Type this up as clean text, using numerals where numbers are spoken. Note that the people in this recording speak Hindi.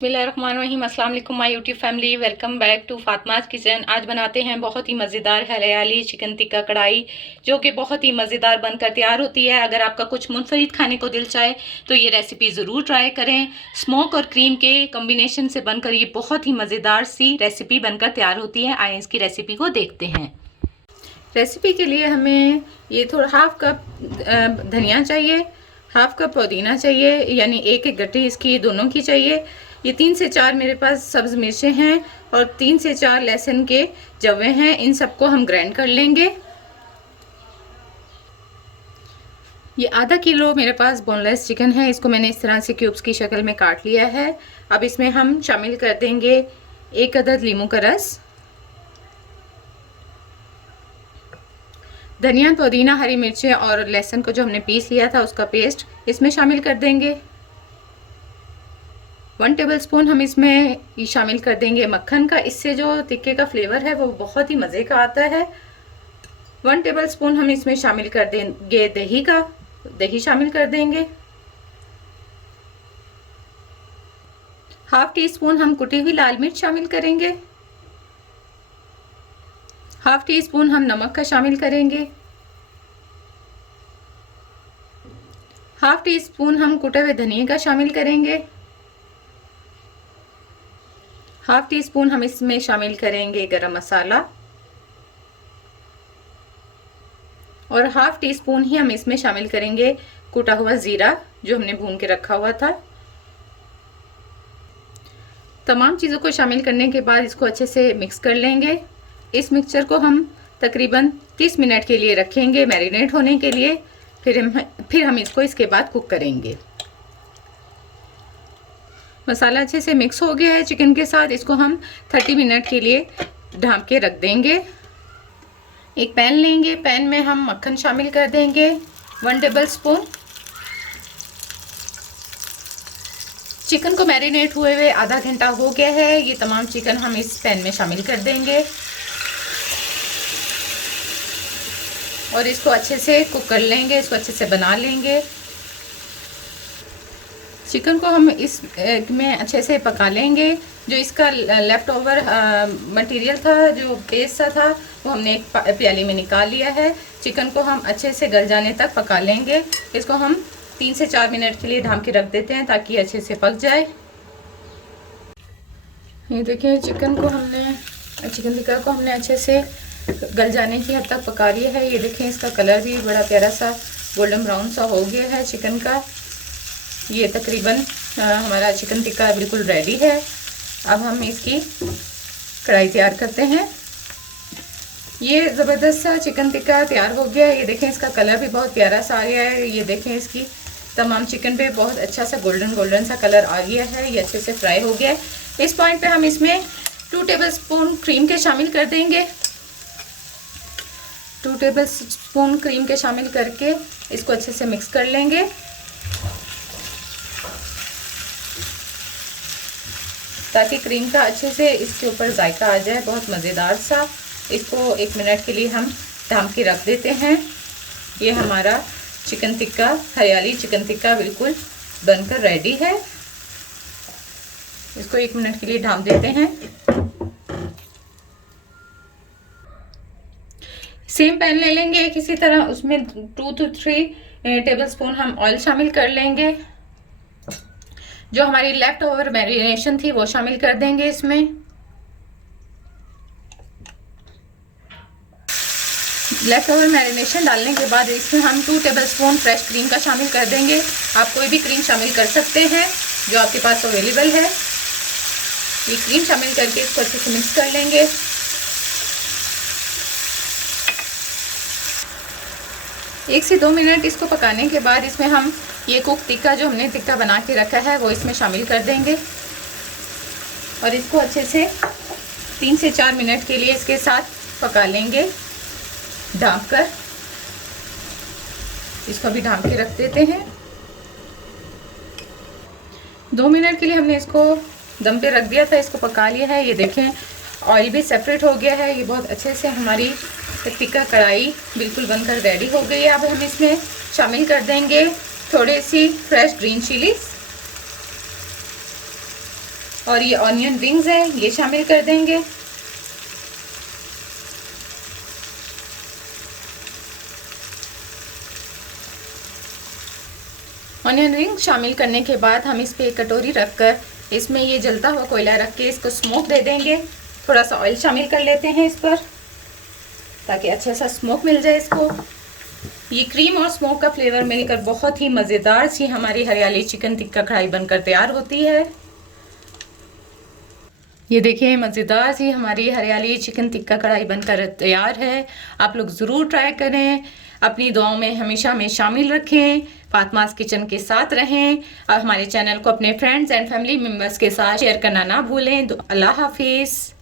बिस्मिल्लाहिर्रहमानिर्रहीम। अस्सलाम वालेकुम my YouTube family, welcome back to Fatima's kitchen. आज बनाते हैं बहुत ही मज़ेदार हरियाली चिकन टिक्का कढ़ाई, जो कि बहुत ही मज़ेदार बनकर तैयार होती है। अगर आपका कुछ मुनफरिद खाने को दिल चाहे तो ये रेसिपी ज़रूर ट्राई करें। स्मोक और क्रीम के कॉम्बिनेशन से बनकर ये बहुत ही मज़ेदार सी रेसिपी बनकर तैयार होती है। आइए इसकी रेसिपी को देखते हैं। रेसिपी के लिए हमें ये थोड़ा हाफ कप धनिया चाहिए, हाफ कप पुदीना चाहिए, यानी एक एक गट्टी इसकी दोनों की चाहिए। ये 3 से 4 मेरे पास सब्ज़ मिर्चें हैं और 3 से 4 लहसुन के जवे हैं। इन सबको हम ग्राइंड कर लेंगे। ये आधा किलो मेरे पास बोनलेस चिकन है, इसको मैंने इस तरह से क्यूब्स की शक्ल में काट लिया है। अब इसमें हम शामिल कर देंगे 1 अदद लीमू का रस, धनिया, पुदीना, हरी मिर्चें और लहसुन को जो हमने पीस लिया था उसका पेस्ट इसमें शामिल कर देंगे। 1 टेबलस्पून हम इसमें शामिल कर देंगे मक्खन का। इससे जो टिक्के का फ्लेवर है वो बहुत ही मज़े का आता है। 1 टेबलस्पून हम इसमें शामिल कर देंगे दही का, दही शामिल कर देंगे। हाफ टी स्पून हम कुटी हुई लाल मिर्च शामिल करेंगे। हाफ टी स्पून हम नमक का शामिल करेंगे। हाफ टी स्पून हम कुटे हुए धनिया का शामिल करेंगे। हाफ टी स्पून हम इसमें शामिल करेंगे गरम मसाला और हाफ टी स्पून ही हम इसमें शामिल करेंगे कुटा हुआ जीरा जो हमने भून के रखा हुआ था। तमाम चीज़ों को शामिल करने के बाद इसको अच्छे से मिक्स कर लेंगे। इस मिक्सचर को हम तकरीबन 30 मिनट के लिए रखेंगे मैरिनेट होने के लिए। फिर हम इसको इसके बाद कुक करेंगे। मसाला अच्छे से मिक्स हो गया है चिकन के साथ। इसको हम 30 मिनट के लिए ढाँप के रख देंगे। एक पैन लेंगे, पैन में हम मक्खन शामिल कर देंगे 1 टेबलस्पून। चिकन को मैरिनेट हुए आधा घंटा हो गया है। ये तमाम चिकन हम इस पैन में शामिल कर देंगे और इसको अच्छे से कुक कर लेंगे, इसको अच्छे से बना लेंगे। चिकन को हम इस में अच्छे से पका लेंगे। जो इसका लेफ़्ट ओवर मटेरियल था, जो पेस्ट सा था, वो हमने एक प्याली में निकाल लिया है। चिकन को हम अच्छे से गल जाने तक पका लेंगे। इसको हम 3 से 4 मिनट के लिए ढाँप के रख देते हैं ताकि अच्छे से पक जाए। ये देखिए चिकन टिक्का को हमने अच्छे से गल जाने की हद तक पका लिया है। ये देखें इसका कलर भी बड़ा प्यारा सा गोल्डन ब्राउन सा हो गया है चिकन का। ये तकरीबन हमारा चिकन टिक्का बिल्कुल रेडी है। अब हम इसकी कढ़ाई तैयार करते हैं। ये ज़बरदस्त सा चिकन टिक्का तैयार हो गया है। ये देखें इसका कलर भी बहुत प्यारा सा आ गया है। ये देखें इसकी तमाम चिकन पे बहुत अच्छा सा गोल्डन सा कलर आ गया है। ये अच्छे से फ्राई हो गया है। इस पॉइंट पे हम इसमें 2 टेबलस्पून क्रीम के शामिल कर देंगे। 2 टेबलस्पून क्रीम के शामिल करके इसको अच्छे से मिक्स कर लेंगे। ताकि क्रीम का अच्छे से इसके ऊपर जायका आ जाए, बहुत मज़ेदार सा। इसको 1 मिनट के लिए हम ढाँप के रख देते हैं। ये हमारा चिकन टिक्का, हरियाली चिकन टिक्का बिल्कुल बनकर रेडी है। इसको 1 मिनट के लिए ढाँप देते हैं। सेम पैन ले लेंगे किसी तरह, उसमें 2 to 3 टेबलस्पून हम ऑयल शामिल कर लेंगे। जो हमारी लेफ्ट ओवर मैरिनेशन थी वो शामिल कर देंगे इसमें। लेफ्ट ओवर मैरिनेशन डालने के बाद इसमें हम 2 टेबलस्पून फ्रेश क्रीम का शामिल कर देंगे। आप कोई भी क्रीम शामिल कर सकते हैं जो आपके पास अवेलेबल है। ये क्रीम शामिल करके इसको अच्छे से मिक्स कर लेंगे। एक से 2 मिनट इसको पकाने के बाद इसमें हम ये कुक टिक्का जो हमने टिक्का बना के रखा है वो इसमें शामिल कर देंगे और इसको अच्छे से 3 से 4 मिनट के लिए इसके साथ पका लेंगे ढाँप कर। इसको भी ढाँप के रख देते हैं। 2 मिनट के लिए हमने इसको दम पे रख दिया था, इसको पका लिया है। ये देखें ऑयल भी सेपरेट हो गया है। ये बहुत अच्छे से हमारी टिक्का कढ़ाई बिल्कुल बनकर रेडी हो गई है। अब हम इसमें शामिल कर देंगे थोड़ी सी फ्रेश ग्रीन चिलीज। और ये ऑनियन रिंग्स हैं, ये शामिल कर देंगे। ऑनियन रिंग शामिल करने के बाद हम इस पे एक कटोरी रखकर इसमें ये जलता हुआ कोयला रख के इसको स्मोक दे देंगे। थोड़ा सा ऑयल शामिल कर लेते हैं इस पर ताकि अच्छा सा स्मोक मिल जाए इसको। ये क्रीम और स्मोक का फ्लेवर मिलकर बहुत ही मज़ेदार सी हमारी हरियाली चिकन टिक्का कढ़ाई बनकर तैयार होती है। ये देखिए मज़ेदार सी हमारी हरियाली चिकन टिक्का कढ़ाई बनकर तैयार है। आप लोग ज़रूर ट्राई करें, अपनी दुआओं में हमेशा हमें शामिल रखें, फातिमास किचन के साथ रहें और हमारे चैनल को अपने फ्रेंड्स एंड फैमिली मेम्बर्स के साथ शेयर करना ना भूलें। अल्लाह हाफिज़।